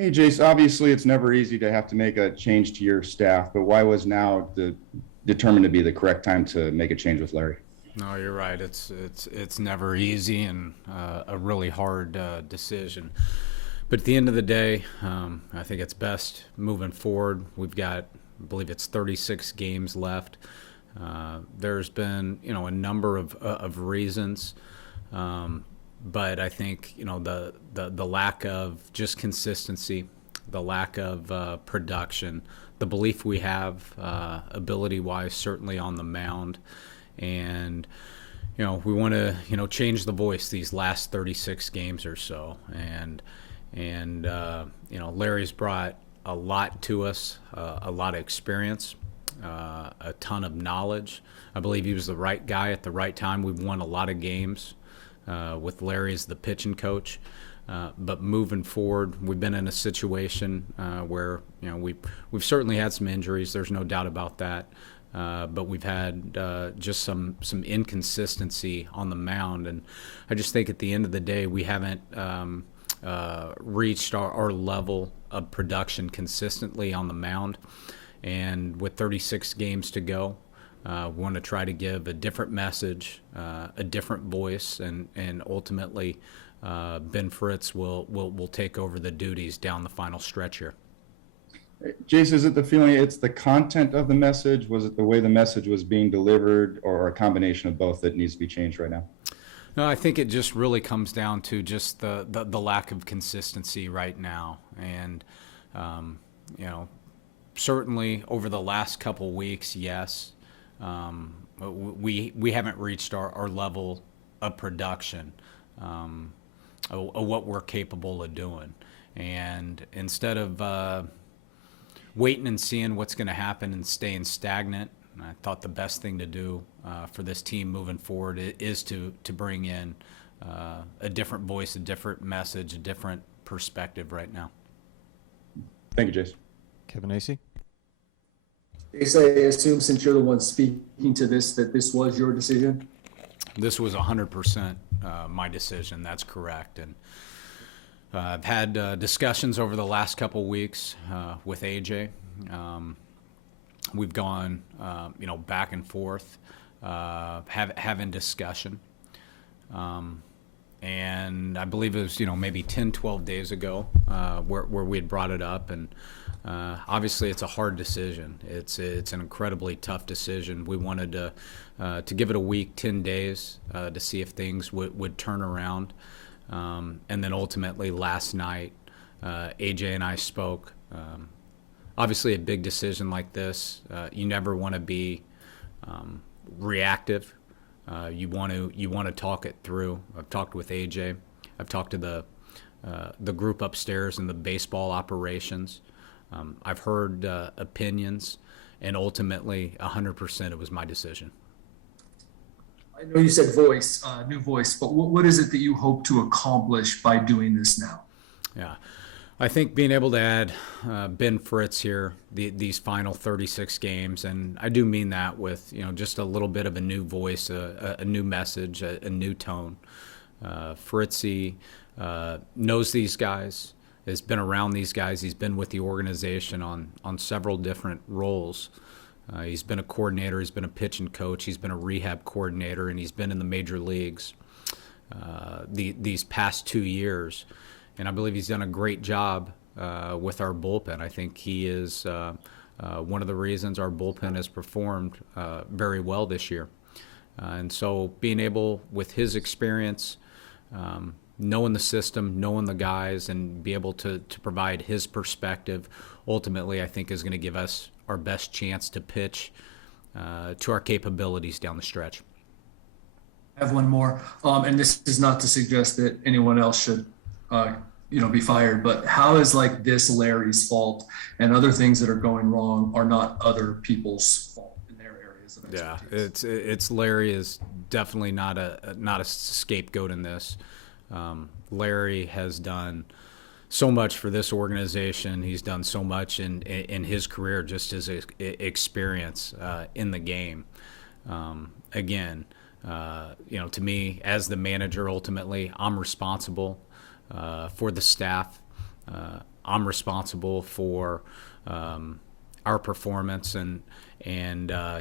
Hey, Jayce, obviously it's never easy to have to make a change to your staff, but why was now determined to be the correct time to make a change with Larry? No, you're right. It's never easy and a really hard decision. But at the end of the day, I think it's best moving forward. We've got, I believe it's 36 games left. There's been, a number of reasons, but I think the lack of just consistency, the lack of production, the belief we have ability-wise, certainly on the mound, and we want to change the voice these last 36 games or so, and Larry's brought a lot to us, a lot of experience, a ton of knowledge. I believe he was the right guy at the right time. We've won a lot of games with Larry as the pitching coach. But moving forward, we've been in a situation where we've certainly had some injuries. There's no doubt about that. But we've had just some inconsistency on the mound, and I just think at the end of the day we haven't reached our level of production consistently on the mound. And with 36 games to go, we want to try to give a different message, a different voice, and ultimately Ben Fritz will take over the duties down the final stretch here. Jayce, is it the feeling it's the content of the message? Was it the way the message was being delivered, or a combination of both that needs to be changed right now? No, I think it just really comes down to just the lack of consistency right now. And, certainly over the last couple weeks, yes, we haven't reached our level of production, of what we're capable of doing. And instead of waiting and seeing what's going to happen and staying stagnant, I thought the best thing to do for this team moving forward is to bring in a different voice, a different message, a different perspective right now. Thank you, Jayce. Kevin Acey. Jayce, I assume since you're the one speaking to this, that this was your decision? This was 100% my decision. That's correct. And I've had discussions over the last couple weeks with AJ. We've gone, back and forth, having discussion. And I believe it was, maybe 10, 12 days ago where we had brought it up. And obviously it's a hard decision. It's an incredibly tough decision. We wanted to give it a week, 10 days to see if things would turn around. And then ultimately last night, AJ and I spoke. Obviously a big decision like this, you never want to be reactive. You want to talk it through. I've talked with AJ. I've talked to the group upstairs in the baseball operations. I've heard opinions, and ultimately 100% it was my decision. I know you said voice, new voice, but what is it that you hope to accomplish by doing this now? Yeah, I think being able to add Ben Fritz here, these final 36 games, and I do mean that with just a little bit of a new voice, a new message, a new tone. Fritzy knows these guys, has been around these guys. He's been with the organization on several different roles. He's been a coordinator, he's been a pitching coach, he's been a rehab coordinator, and he's been in the major leagues these past 2 years. And I believe he's done a great job with our bullpen. I think he is one of the reasons our bullpen has performed very well this year. And so being able, with his experience, knowing the system, knowing the guys, and be able to provide his perspective, ultimately I think is going to give us our best chance to pitch to our capabilities down the stretch. I have one more, and this is not to suggest that anyone else should be fired, but how is like this Larry's fault, and other things that are going wrong are not other people's fault in their areas of expertise? Yeah, it's Larry is definitely not a scapegoat in this. Larry has done so much for this organization. He's done so much in his career, just his experience in the game. Again, to me, as the manager, ultimately, I'm responsible for the staff. I'm responsible for our performance and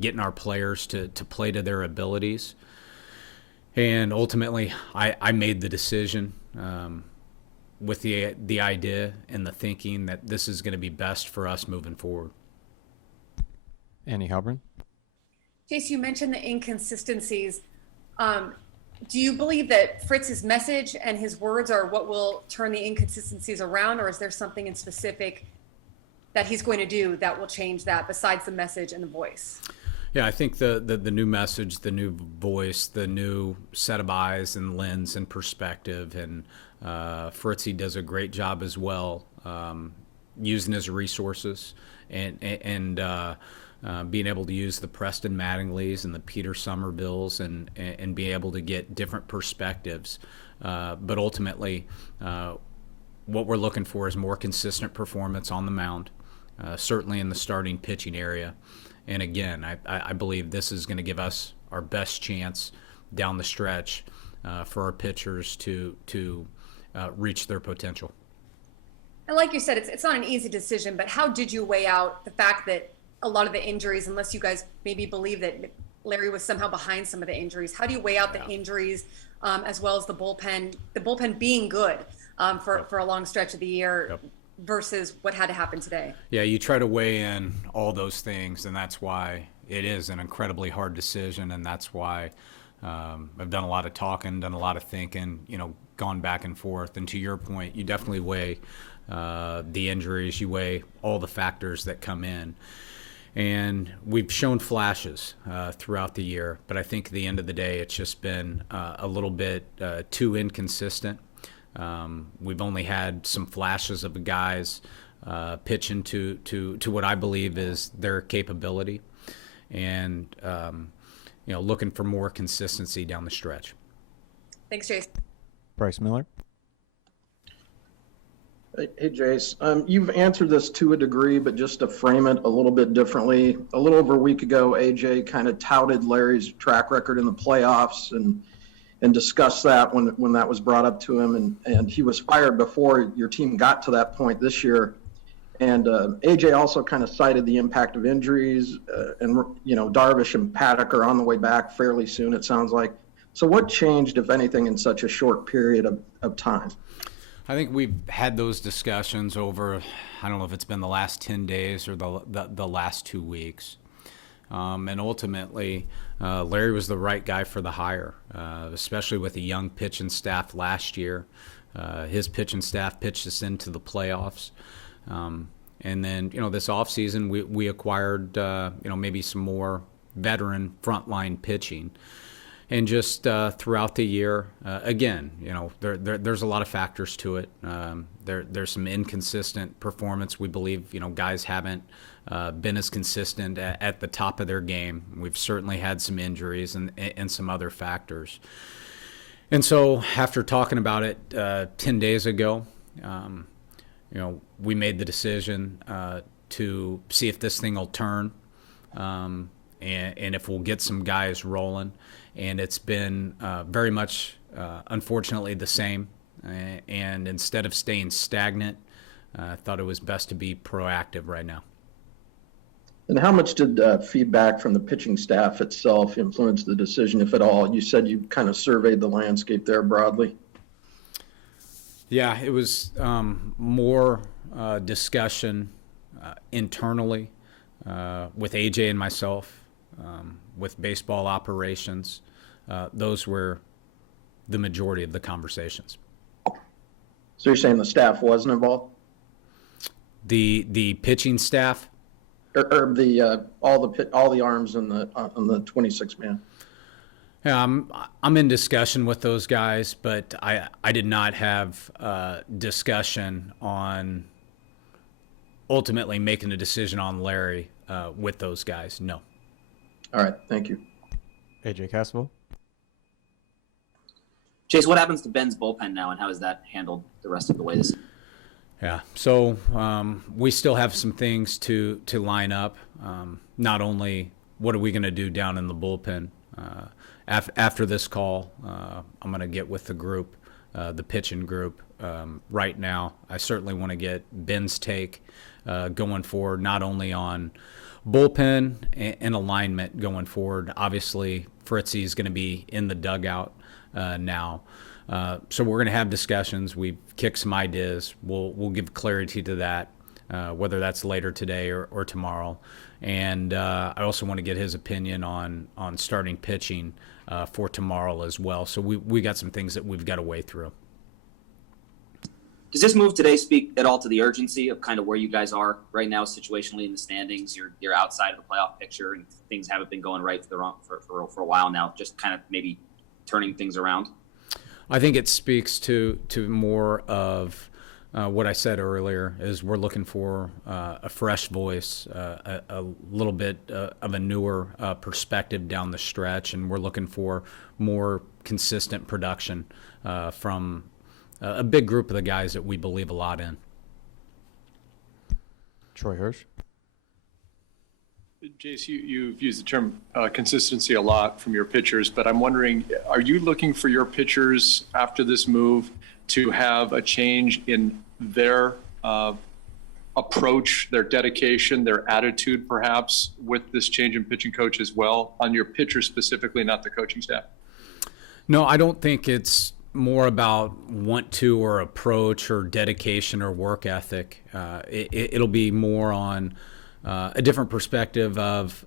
getting our players to play to their abilities. And ultimately, I made the decision with the idea and the thinking that this is going to be best for us moving forward. Annie Halbern. Jayce, you mentioned the inconsistencies. Do you believe that Fritz's message and his words are what will turn the inconsistencies around, or is there something in specific that he's going to do that will change that besides the message and the voice? Yeah, I think the new message, the new voice, the new set of eyes and lens and perspective, and Fritzy does a great job as well using his resources and being able to use the Preston Mattingleys and the Peter Somervilles and be able to get different perspectives. But ultimately, what we're looking for is more consistent performance on the mound, certainly in the starting pitching area. And again, I believe this is going to give us our best chance down the stretch for our pitchers to reach their potential. And like you said, it's not an easy decision, but how did you weigh out the fact that a lot of the injuries, unless you guys maybe believe that Larry was somehow behind some of the injuries, how do you weigh out the injuries as well as the bullpen being good for a long stretch of the year versus what had to happen today? Yeah, you try to weigh in all those things, and that's why it is an incredibly hard decision, and that's why I've done a lot of talking, done a lot of thinking, gone back and forth. And to your point, you definitely weigh the injuries, you weigh all the factors that come in. And we've shown flashes throughout the year, but I think at the end of the day, it's just been a little bit too inconsistent. We've only had some flashes of guys pitching to what I believe is their capability, and looking for more consistency down the stretch. Thanks, Jayce. Bryce Miller. Hey, Jayce. You've answered this to a degree, but just to frame it a little bit differently. A little over a week ago, AJ kind of touted Larry's track record in the playoffs and discussed that when that was brought up to him. And he was fired before your team got to that point this year. And AJ also kind of cited the impact of injuries. And Darvish and Paddock are on the way back fairly soon, it sounds like. So what changed, if anything, in such a short period of time? I think we've had those discussions over, I don't know if it's been the last 10 days or the last 2 weeks. And ultimately, Larry was the right guy for the hire, especially with a young pitching staff last year. His pitching staff pitched us into the playoffs. And then, this offseason, we acquired, maybe some more veteran frontline pitching. And just throughout the year, again, there's a lot of factors to it. There's some inconsistent performance. We believe, guys haven't been as consistent at the top of their game. We've certainly had some injuries and some other factors. And so after talking about it 10 days ago, we made the decision to see if this thing will turn and if we'll get some guys rolling. And it's been very much, unfortunately, the same. And instead of staying stagnant, I thought it was best to be proactive right now. And how much did feedback from the pitching staff itself influence the decision, if at all? You said you kind of surveyed the landscape there broadly. Yeah, it was more discussion internally with AJ and myself. With baseball operations, those were the majority of the conversations. So you're saying the staff wasn't involved? The pitching staff, or the all the arms on the 26 man. Yeah, I'm in discussion with those guys, but I did not have discussion on ultimately making a decision on Larry with those guys. No. All right, thank you. AJ Castable. Jayce, what happens to Ben's bullpen now, and how is that handled the rest of the way this? Yeah, so we still have some things to line up. Not only what are we going to do down in the bullpen after this call, I'm going to get with the group, the pitching group, right now. I certainly want to get Ben's take going forward, not only on bullpen and alignment going forward. Obviously, Fritzy is going to be in the dugout now. So we're going to have discussions. We've kicked some ideas. We'll give clarity to that, whether that's later today or tomorrow. And I also want to get his opinion on starting pitching for tomorrow as well. So we got some things that we've got to weigh through. Does this move today speak at all to the urgency of kind of where you guys are right now situationally in the standings? You're outside of the playoff picture and things haven't been going right for a while now, just kind of maybe turning things around? I think it speaks to more of what I said earlier, is we're looking for a fresh voice, a little bit of a newer perspective down the stretch, and we're looking for more consistent production from a big group of the guys that we believe a lot in. Troy Hirsch. Jayce, you've used the term consistency a lot from your pitchers, but I'm wondering, are you looking for your pitchers after this move to have a change in their approach, their dedication, their attitude, perhaps, with this change in pitching coach as well, on your pitchers specifically, not the coaching staff? No, I don't think it's more about want to or approach or dedication or work ethic. It'll be more on a different perspective of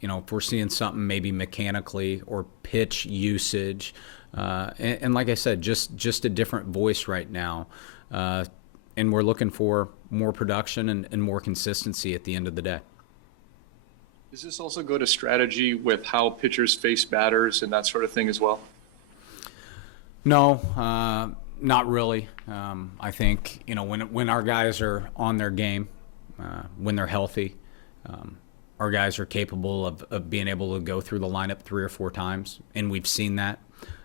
if we're seeing something maybe mechanically or pitch usage, and like I said, just a different voice right now, and we're looking for more production and more consistency at the end of the day. Does this also go to strategy with how pitchers face batters and that sort of thing as well? No, not really. I think when our guys are on their game, when they're healthy, our guys are capable of being able to go through the lineup 3 or 4 times, and we've seen that.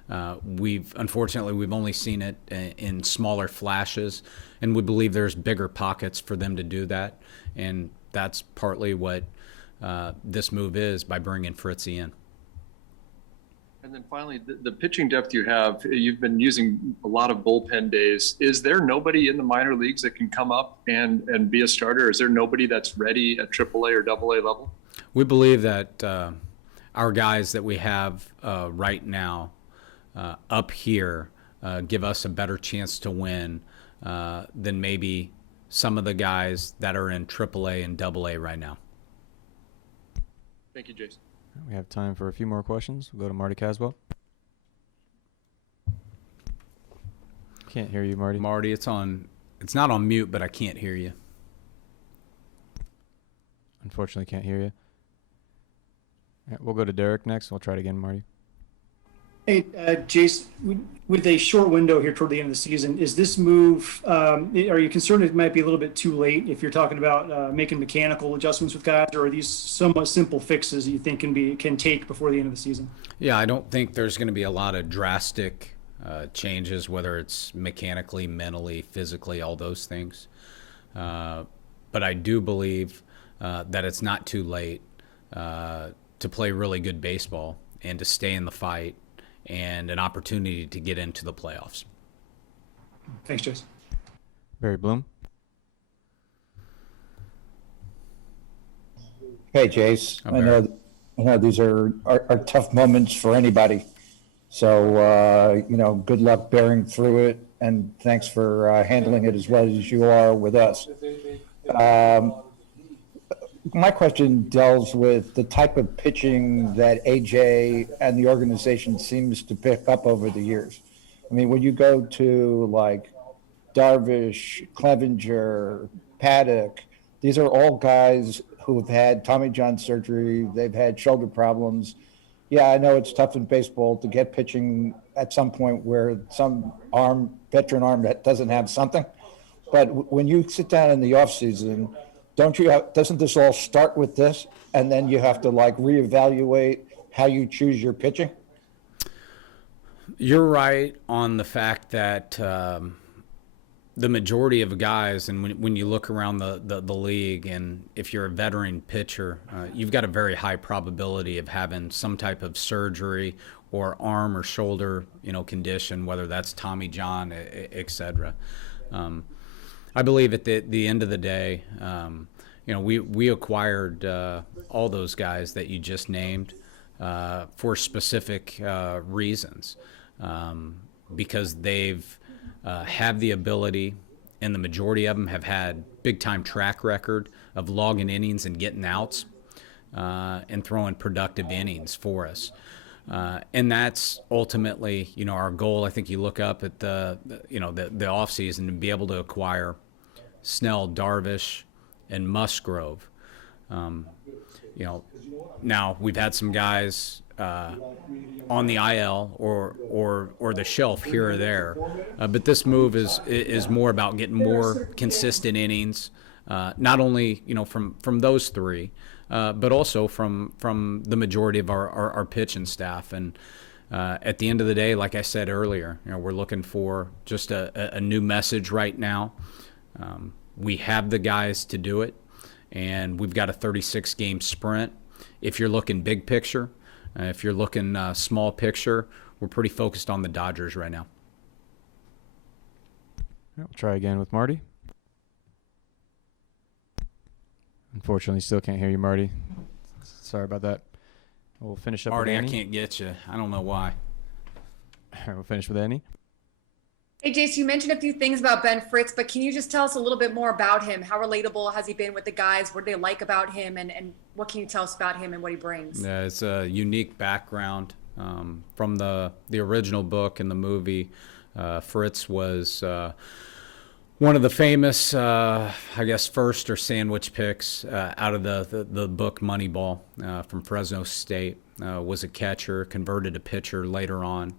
Unfortunately, we've only seen it in smaller flashes, and we believe there's bigger pockets for them to do that, and that's partly what this move is by bringing Fritzy in. And then finally, the pitching depth you have, you've been using a lot of bullpen days. Is there nobody in the minor leagues that can come up and be a starter? Is there nobody that's ready at AAA or AA level? We believe that our guys that we have right now up here give us a better chance to win than maybe some of the guys that are in AAA and AA right now. Thank you, Jayce. We have time for a few more questions. We'll go to Marty Caswell. Can't hear you, Marty. Marty, it's not on mute, but I can't hear you. Unfortunately, can't hear you. All right, we'll go to Derek next. We'll try it again, Marty. Hey, Jayce, with a short window here toward the end of the season, is this move, are you concerned it might be a little bit too late if you're talking about making mechanical adjustments with guys, or are these somewhat simple fixes you think can take before the end of the season? Yeah, I don't think there's going to be a lot of drastic changes, whether it's mechanically, mentally, physically, all those things. But I do believe that it's not too late to play really good baseball and to stay in the fight, and an opportunity to get into the playoffs. Thanks, Jayce. Barry Bloom. Hey, Jayce. Oh, I know these are tough moments for anybody. So, good luck bearing through it, and thanks for handling it as well as you are with us. My question deals with the type of pitching that AJ and the organization seems to pick up over the years. I mean, when you go to like Darvish, Clevenger, Paddock, these are all guys who have had Tommy John surgery. They've had shoulder problems. Yeah, I know it's tough in baseball to get pitching at some point where some veteran arm that doesn't have something. But when you sit down in the offseason, doesn't this all start with this, and then you have to reevaluate how you choose your pitching? You're right on the fact that the majority of guys, and when you look around the league, and if you're a veteran pitcher, you've got a very high probability of having some type of surgery or arm or shoulder, condition, whether that's Tommy John, et cetera. I believe at the end of the day, we acquired all those guys that you just named for specific reasons, because they've have the ability, and the majority of them have had big-time track record of logging innings and getting outs and throwing productive innings for us. And that's ultimately, our goal. I think you look up at the offseason and be able to acquire Snell, Darvish, and Musgrove. Now we've had some guys on the IL or the shelf here or there, but this move is more about getting more consistent innings, not only from those three, but also from the majority of our pitching staff. And at the end of the day, like I said earlier, we're looking for just a new message right now. We have the guys to do it, and we've got a 36-game sprint. If you're looking big picture, if you're looking small picture, we're pretty focused on the Dodgers right now. We'll try again with Marty. Unfortunately, still can't hear you, Marty. Sorry about that. We'll finish up Marty, with I Annie. can't get you. I don't know why. All right, we'll finish with Annie. Hey, Jayce, you mentioned a few things about Ben Fritz, but can you just tell us a little bit more about him? How relatable has he been with the guys? What do they like about him? And what can you tell us about him and what he brings? Yeah, it's a unique background. From the original book and the movie, Fritz was one of the famous, first or sandwich picks out of the book Moneyball from Fresno State. Was a catcher, converted to pitcher later on.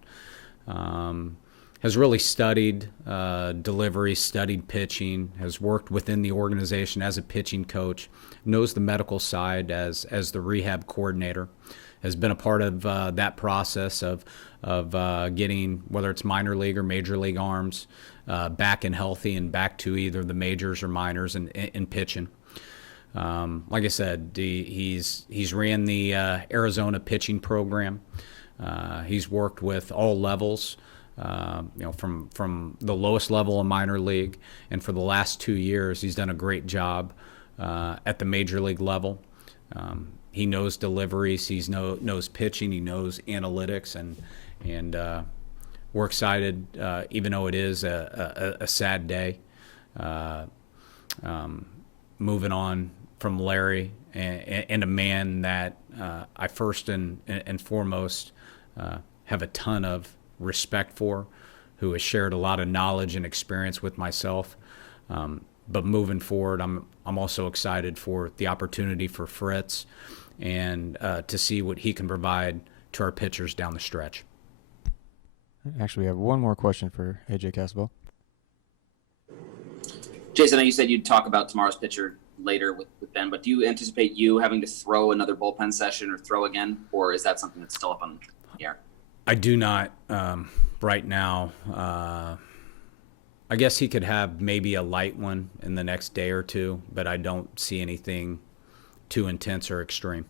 Has really studied delivery, studied pitching, has worked within the organization as a pitching coach, knows the medical side as the rehab coordinator, has been a part of that process of getting, whether it's minor league or major league arms, back and healthy and back to either the majors or minors and pitching. Like I said, he's ran the Arizona pitching program. He's worked with all levels. From the lowest level of minor league, and for the last 2 years, he's done a great job at the major league level. He knows deliveries, he knows pitching, he knows analytics, and we're excited, even though it is a sad day, moving on from Larry and a man that I first and foremost have a ton of respect for, who has shared a lot of knowledge and experience with myself. But moving forward, I'm also excited for the opportunity for Fritz and to see what he can provide to our pitchers down the stretch. Actually, we have one more question for AJ Caswell. Jason, you said you'd talk about tomorrow's pitcher later with Ben, but do you anticipate you having to throw another bullpen session or throw again, or is that something that's still up on the air? I do not right now. I guess he could have maybe a light one in the next day or two, but I don't see anything too intense or extreme.